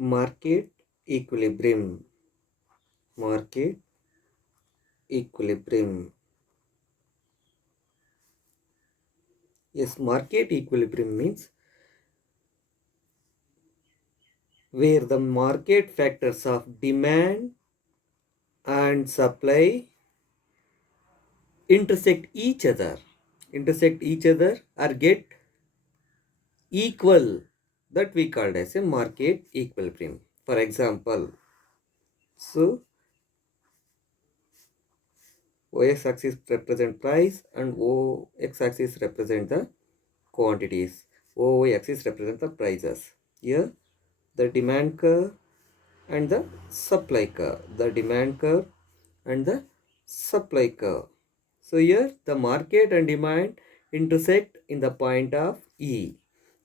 Market equilibrium. Market equilibrium. Yes, market equilibrium means where the market factors of demand and supply intersect each other or get equal. That we called as a market equilibrium. For example, so OX axis represent price and OX axis represent the quantities. OY axis represent the prices. Here the demand curve and the supply curve. The demand curve and the supply curve. So here the market and demand intersect in the point of E.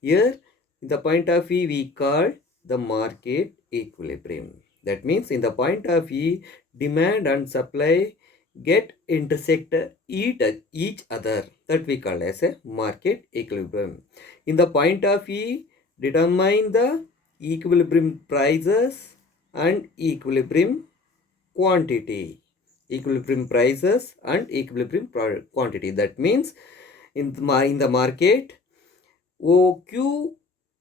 Here in the point of E we call the market equilibrium. That means in the point of E, demand and supply get intersect each other. That we call as a market equilibrium. In the point of E, determine the equilibrium prices and equilibrium quantity. Equilibrium prices and equilibrium quantity. That means in the market, OQ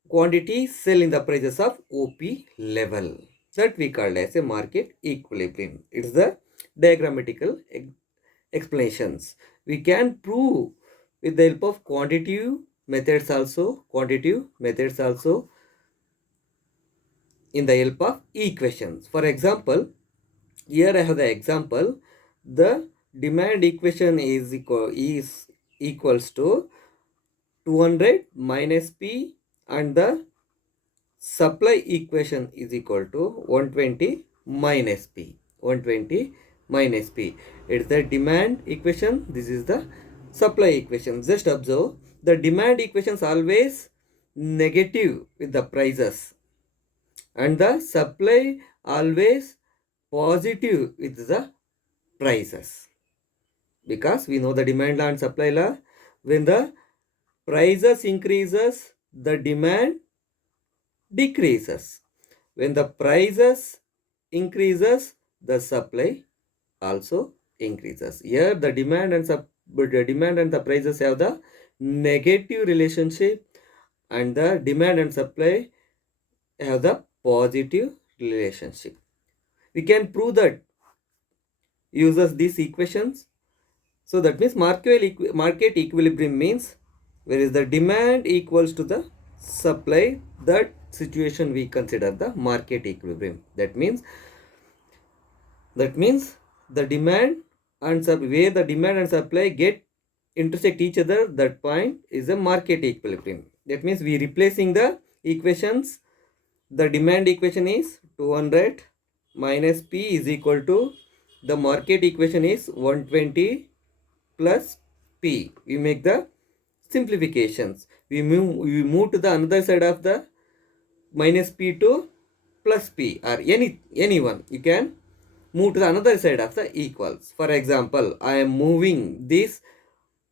quantity sell in the prices of OP level. That we call as a market equilibrium. It's the diagrammatical explanations. We can prove with the help of quantitative methods also in the help of equations. For example, here I have the example. The demand equation is equals to 200 minus P, and the supply equation is equal to 120 minus P. 120 minus P. It's the demand equation. This is the supply equation. Just observe, the demand equations always negative with the prices, and the supply always positive with the prices, because we know the demand law and supply law. When the prices increases, the demand decreases. When the prices increases, the supply also increases. Here the demand and the prices have the negative relationship, and the demand and supply have the positive relationship. We can prove that uses these equations. So that means market equilibrium means where is the demand equals to the supply. That situation we consider the market equilibrium. That means the demand and where the demand and supply get intersect each other, that point is a market equilibrium. That means we replacing the equations. The demand equation is 200 minus P is equal to, the market equation is 120 plus P. We make the simplifications. We move to the another side of the minus P to plus P, or anyone. You can move to the another side of the equals. For example, I am moving this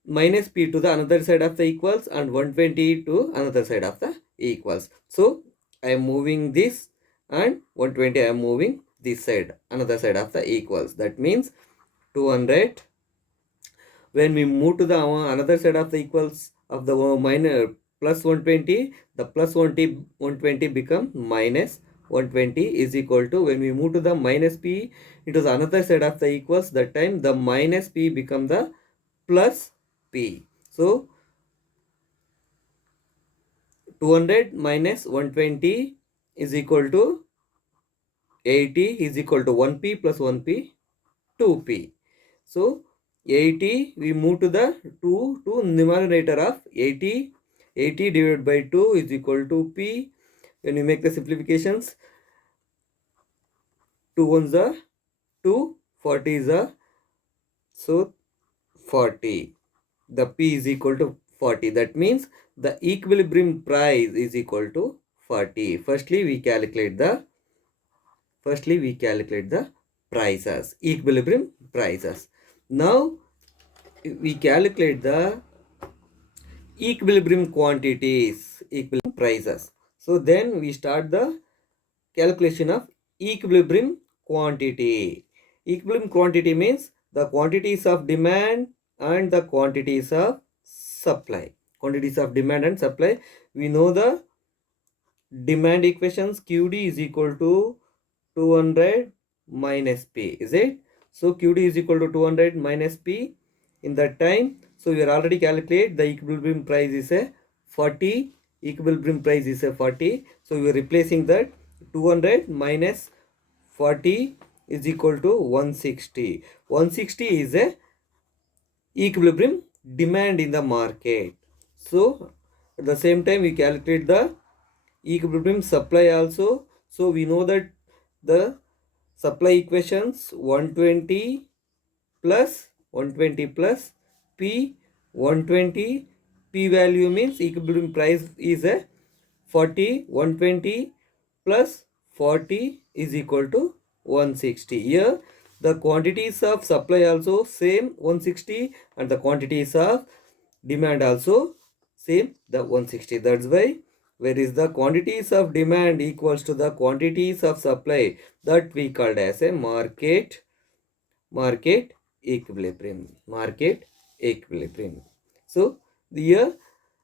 minus P to the another side of the equals and 120 to another side of the equals. So I am moving this, and 120 I am moving this side, another side of the equals. That means 200. When we move to the another side of the equals of the minus plus 120, the plus 120 become minus 120 is equal to, when we move to the minus P into the another side of the equals, that time the minus P become the plus P. So 200 minus 120 is equal to 80 is equal to 1P plus 1P 2P. So 80 we move to the 2 to numerator of 80. 80 divided by 2 is equal to P. When we make the simplifications, 2 ones are 2, 40 is a, so 40. The P is equal to 40. That means the equilibrium price is equal to 40. Firstly we calculate the prices, equilibrium prices. Now we calculate the equilibrium quantities, equilibrium prices. So then we start the calculation of equilibrium quantity. Equilibrium quantity means the quantities of demand and the quantities of supply. Quantities of demand and supply. We know the demand equations. QD is equal to 200 minus P, is it? So QD is equal to 200 minus P in that time. So we are already calculate the equilibrium price is a 40. Equilibrium price is a 40. So we are replacing that 200 minus 40 is equal to 160. 160 is a equilibrium demand in the market. So at the same time we calculate the equilibrium supply also. So we know that the supply equations 120 plus P 120. P value means equilibrium price is a 40. 120 plus 40 is equal to 160. Here the quantities of supply also same 160 and the quantities of demand also same the 160. That's why where is the quantities of demand equals to the quantities of supply, that we called as a market equilibrium. So here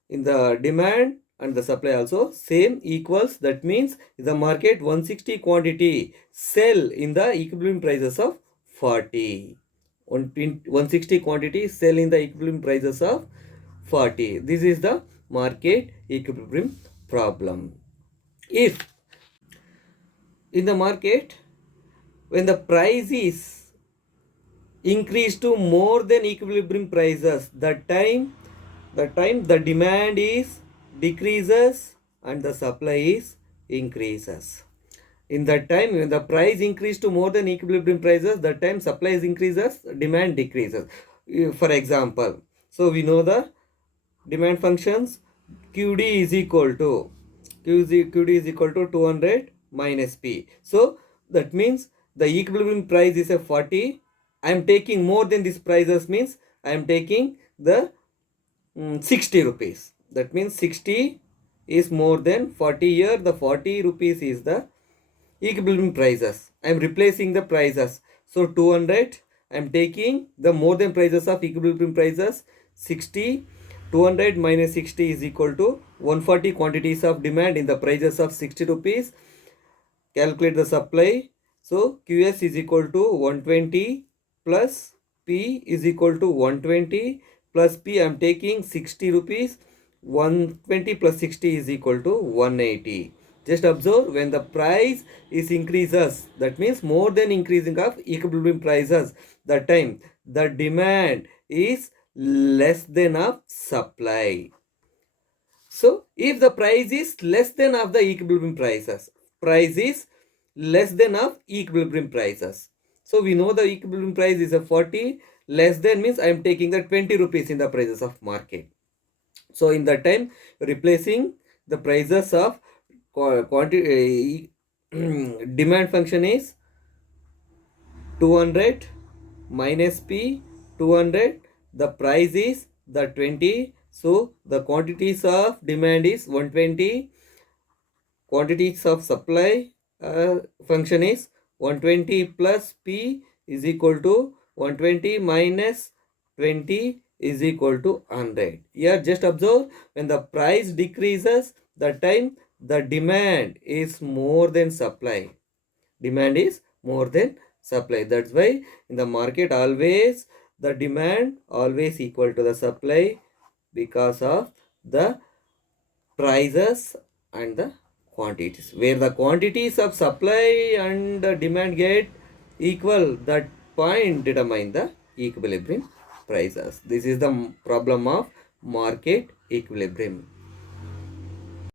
in the demand and the supply also same equals, that means the market 160 quantity sell in the equilibrium prices of 40. 160 quantity sell in the equilibrium prices of 40. This is the market equilibrium problem. If in the market when the price is increased to more than equilibrium prices, the time the demand is decreases and the supply is increases. In that time when the price increase to more than equilibrium prices, that time supply is increases, demand decreases. For example, so we know the demand functions. QD is equal to QD is equal to 200 minus P. So that means the equilibrium price is a 40. I am taking more than this prices means I am taking the 60 rupees. That means 60 is more than 40. Here the 40 rupees is the equilibrium prices. I am replacing the prices. So 200, I am taking the more than prices of equilibrium prices 60. 200 minus 60 is equal to 140 quantities of demand in the prices of 60 rupees. Calculate the supply. So QS is equal to 120 plus P is equal to 120 plus P. I am taking 60 rupees. 120 plus 60 is equal to 180. Just observe, when the price is increases, that means more than increasing of equilibrium prices, that time the demand is less than of supply. So if the price is less than of the equilibrium prices, price is less than of equilibrium prices. So we know the equilibrium price is a 40, less than means I am taking the 20 rupees in the prices of market. So in that time replacing the prices of quantity demand function is 200 minus P 200, the price is the 20. So the quantities of demand is 120, quantities of supply function is 120 plus P is equal to 120 minus 20 is equal to 100. Here just observe, when the price decreases, the time the demand is more than supply. Demand is more than supply. That's why in the market always the demand always equal to the supply, because of the prices and the quantities. Where the quantities of supply and the demand get equal, that point determine the equilibrium prices. This is the problem of market equilibrium.